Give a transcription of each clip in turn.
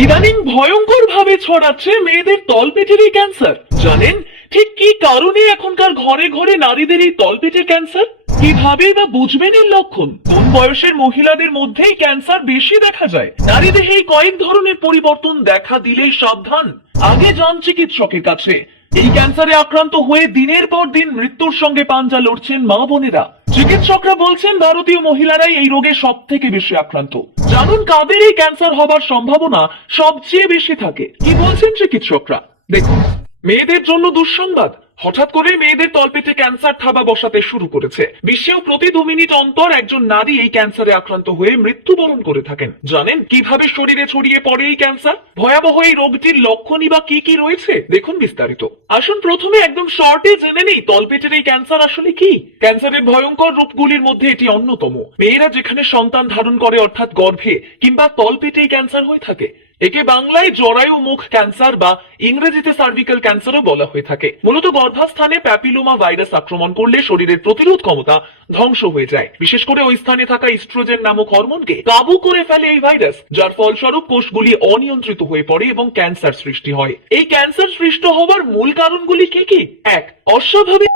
ইদানিং ভয়ঙ্কর ভাবে ছড়াচ্ছে মেয়েদের তলপেটের ক্যান্সার। জানেন ঠিক কি কারণে এখনকার ঘরে ঘরে নারীদের এই তলপেটের ক্যান্সার? কীভাবে বা বুঝবেন এর লক্ষণ? কোন বয়সের মহিলাদের মধ্যেই ক্যান্সার বেশি দেখা যায়? নারী দেহে কয়েক ধরনের পরিবর্তন দেখা দিলেই সাবধান। আগে যান চিকিৎসকের কাছে। এই ক্যান্সারে আক্রান্ত হয়ে দিনের পর দিন মৃত্যুর সঙ্গে পাঞ্জা লড়ছেন মা বোনেরা। চিকিৎসকরা বলছেন ভারতীয় মহিলারাই এই রোগে সব থেকে বেশি আক্রান্ত। জানুন কাদের এই ক্যান্সার হবার সম্ভাবনা সবচেয়ে বেশি থাকে। কি বলছেন চিকিৎসকরা? দেখুন, মেয়েদের জন্য দুঃসংবাদ। হঠাৎ করে মেয়েদের তলপেটে ক্যান্সার থাবা বসাতে শুরু করেছে। বিশ্বেও প্রতি দু মিনিট অন্তর একজন নারী এই ক্যান্সারে আক্রান্ত হয়ে মৃত্যুবরণ করে থাকেন। জানেন কীভাবে শরীরে ছড়িয়ে পড়ে এই ক্যান্সার? ভয়াবহ এই রোগটির লক্ষণই বা কি কি রয়েছে? দেখুন বিস্তারিত। আসুন প্রথমে একদম শর্টে জেনে নেই তলপেটের এই ক্যান্সার আসলে কি? ক্যান্সারের ভয়ঙ্কর রূপগুলির মধ্যে এটি অন্যতম। মেয়েরা যেখানে সন্তান ধারণ করে অর্থাৎ গর্ভে কিংবা তলপেটে এই ক্যান্সার হয়ে থাকে একে বাংলায় জরায়ু মুখ ক্যান্সার বা ইংরেজিতে সার্ভিক্যাল ক্যান্সারও বলা হয়ে থাকে। মূলত গর্ভস্থানে প্যাপিলোমা ভাইরাস আক্রমণ করলে শরীরের প্রতিরোধ ক্ষমতা ধ্বংস হয়ে যায়। বিশেষ করে ওই স্থানে থাকা ইস্ট্রোজেন নামক হরমোনকে কাবু করে ফেলে এই ভাইরাস যার ফলস্বরূপ কোষগুলি অনিয়ন্ত্রিত হয়ে পড়ে এবং ক্যান্সার সৃষ্টি হয়। এই ক্যান্সার সৃষ্ট হওয়ার মূল কারণগুলি কি কি? এক, অস্বাভাবিক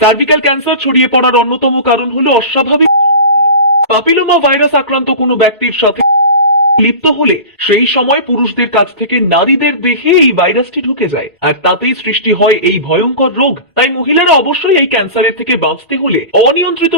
সার্ভিক্যাল ক্যান্সার ছড়িয়ে পড়ার অন্যতম কারণ হলো অস্বাভাবিক পাপিলোমা ভাইরাস আক্রান্ত কোনো ব্যক্তির সাথে লিপ্ত হলে সেই সময় পুরুষদের কাছ থেকে নারীদের দেহে এই ভাইরাসটি ঢুকে যায়। আর তাতেই সৃষ্টি হয় এই ভয়ঙ্কর রোগ। তাই মহিলারা অবশ্যই এই ক্যান্সারের থেকে বাঁচতে হলে অনিয়ন্ত্রিত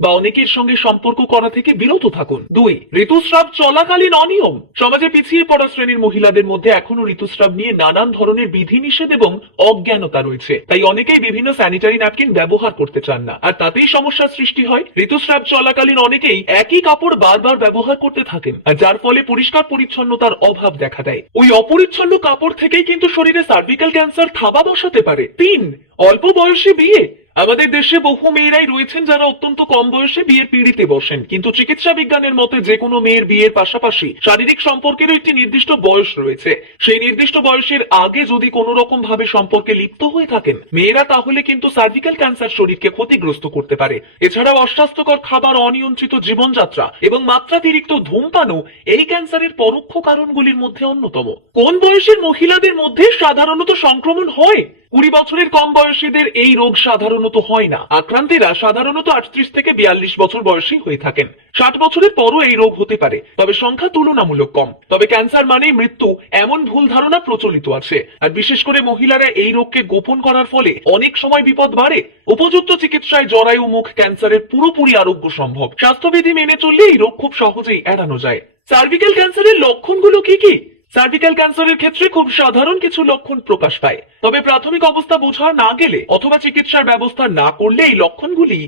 বা অনেকের সঙ্গে সম্পর্ক করা থেকে বিরত থাকুন। দুই, ঋতুস্রাব চলাকালীন অনিয়ম। সমাজে পিছিয়ে পড়া শ্রেণির মহিলাদের মধ্যে এখনও ঋতুস্রাব নিয়ে নানান ধরনের বিধিনিষেধ এবং অজ্ঞানতা রয়েছে। তাই অনেকেই বিভিন্ন স্যানিটারি ন্যাপকিন ব্যবহার করতে চান না। আর তাতেই সমস্যার সৃষ্টি হয়। ঋতুস্রাব চলাকালীন অনেকেই একই কাপড় বারবার ব্যবহার করতে থাকেন। আর যার ফলে পরিষ্কার পরিচ্ছন্নতার অভাব দেখা দেয়। ওই অপরিচ্ছন্ন কাপড় থেকেই কিন্তু শরীরে সার্ভিক্যাল ক্যান্সার থাবা বসাতে পারে। তিন, অল্প বয়সে বিয়ে। আমাদের দেশে বহু মেয়েরাই রয়েছেন যারা অত্যন্ত কম বয়সে বিয়ের পিড়িতে বসেন। কিন্তু চিকিৎসা বিজ্ঞানের মতে যে কোনো মেয়ের বিয়ের পাশাপাশি শারীরিক সম্পর্কেরও একটি নির্দিষ্ট বয়স রয়েছে। সেই নির্দিষ্ট বয়সের আগে যদি কোনো রকম ভাবে সম্পর্কে লিপ্ত হয়ে থাকেন, মেয়েরা তাহলে কিন্তু সার্ভিক্যাল ক্যান্সার শরীরকে ক্ষতিগ্রস্ত করতে পারে। এছাড়াও অস্বাস্থ্যকর খাবার, অনিয়ন্ত্রিত জীবনযাত্রা এবং মাত্রাতিরিক্ত ধূমপানও এই ক্যান্সারের পরোক্ষ কারণগুলির মধ্যে অন্যতম। কোন বয়সের মহিলাদের মধ্যে সাধারণত সংক্রমণ হয়? কুড়ি বছরের কম বয়সীদের এই রোগ সাধারণত হয় না। আক্রান্তেরা সাধারণত আটত্রিশ থেকে বিয়াল্লিশ বছর বয়সী হয়ে থাকেন। ষাট বছরের পরও এই রোগ হতে পারে, তবে সংখ্যা তুলনামূলক কম। তবে ক্যান্সার মানেই মৃত্যু, এমন ভুল ধারণা প্রচলিত আছে। আর বিশেষ করে মহিলারা এই রোগকে গোপন করার ফলে অনেক সময় বিপদ বাড়ে। উপযুক্ত চিকিৎসায় জরায়ু, মুখ ক্যান্সারের পুরোপুরি আরোগ্য সম্ভব। স্বাস্থ্যবিধি মেনে চললে এই রোগ খুব সহজেই এড়ানো যায়। সার্ভিক্যাল ক্যান্সারের লক্ষণগুলো কি কি? সার্ভিক্যাল ক্যান্সারের ক্ষেত্রে খুব সাধারণ কিছু লক্ষণ প্রকাশ পায়। তবে প্রাথমিক অবস্থা বোঝা না গেলে অথবা চিকিৎসার ব্যবস্থা না করলে এই লক্ষণগুলি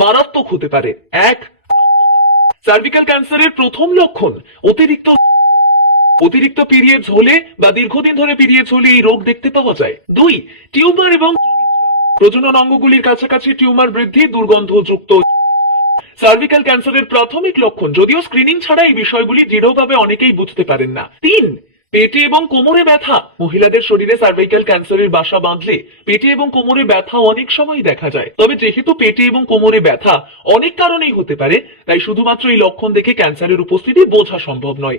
মারাত্মক হতে পারে। এক সার্ভিক্যাল ক্যান্সারের প্রথম লক্ষণ অতিরিক্ত অতিরিক্ত পিরিয়ডস হলে বা দীর্ঘদিন ধরে পিরিয়ডস হলে এই রোগ দেখতে পাওয়া যায়। দুই, টিউমার এবং প্রজনন অঙ্গগুলির কাছাকাছি টিউমার বৃদ্ধি দুর্গন্ধযুক্ত সার্ভিক্যাল ক্যান্সারের প্রাথমিক লক্ষণ, যদিও স্ক্রিনিং ছাড়া এই বিষয়গুলি দৃঢ়ভাবে অনেকেই বুঝতে পারেন না। তিন পেটে এবং কোমরে ব্যথা। মহিলাদের শরীরে সার্ভাইকাল ক্যান্সারের বাসা বাঁধলে পেটে এবং কোমরে ব্যথা অনেক সময় দেখা যায়। তবে যেহেতু পেটে এবং কোমরে ব্যথা অনেক কারণেই হতে পারে, তাই শুধুমাত্র এই লক্ষণ দেখে ক্যান্সারের উপস্থিতি বোঝা সম্ভব নয়।